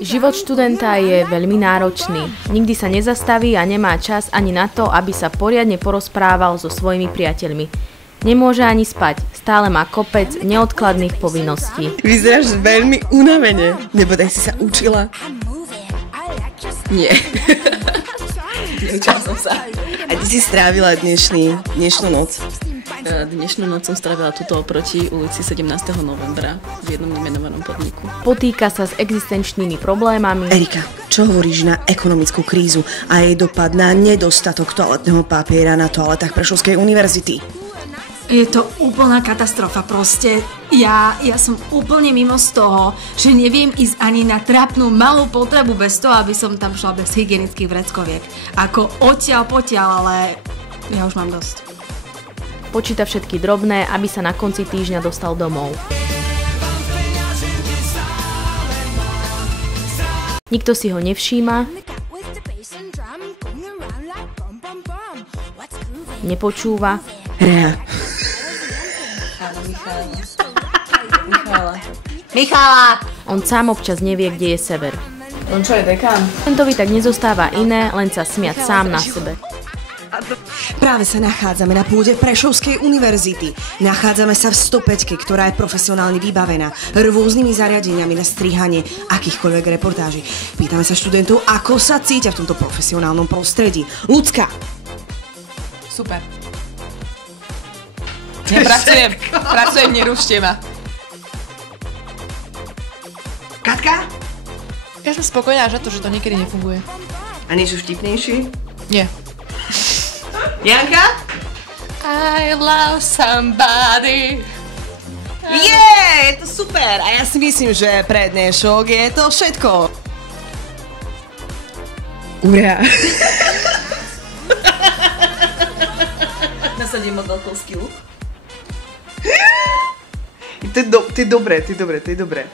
Život študenta je veľmi náročný. Nikdy sa nezastaví a nemá čas ani na to, aby sa poriadne porozprával so svojimi priateľmi. Nemôže ani spať, stále má kopec neodkladných povinností. Vyzeráš veľmi unavene. Nebodaj si sa učila? Nie. Neučila som sa. A ty si strávila dnešnú noc? Dnešnú noc som strávila tuto oproti ulici 17. novembra v jednom nemenovanom podniku. Potýka sa s existenčnými problémami. Erika, čo hovoríš na ekonomickú krízu a jej dopad na nedostatok toaletného papiera na toaletách Prešovskej univerzity? Je to úplná katastrofa proste. Ja som úplne mimo z toho, že neviem ísť ani na trápnu malú potrebu bez toho, aby som tam šla bez hygienických vreckoviek. Ako odtiaľ potiaľ, ale ja už mám dosť. Počíta všetky drobné, aby sa na konci týždňa dostal domov. Nikto si ho nevšíma, nepočúva. Rea. Michala! On sám občas nevie, kde je Sever. On čo je dekán? Studentovi tak nezostáva iné, len sa smiať sám na sebe. Práve sa nachádzame na pôde Prešovskej univerzity. Nachádzame sa v 105, ktorá je profesionálne vybavená rôznymi zariadeniami na strihanie akýchkoľvek reportáží. Pýtame sa študentov, ako sa cítia v tomto profesionálnom prostredí. Ľudská! Super. Pracujem, nerušte ma. Katka? Ja som spokojná až na to, že to niekedy nefunguje. A niečo vtipnejší? Nie. Janka? I love somebody. Je to super! A ja si myslím, že pre dnešok je to všetko. Ura. Nasadím modelkovský look. To je dobré.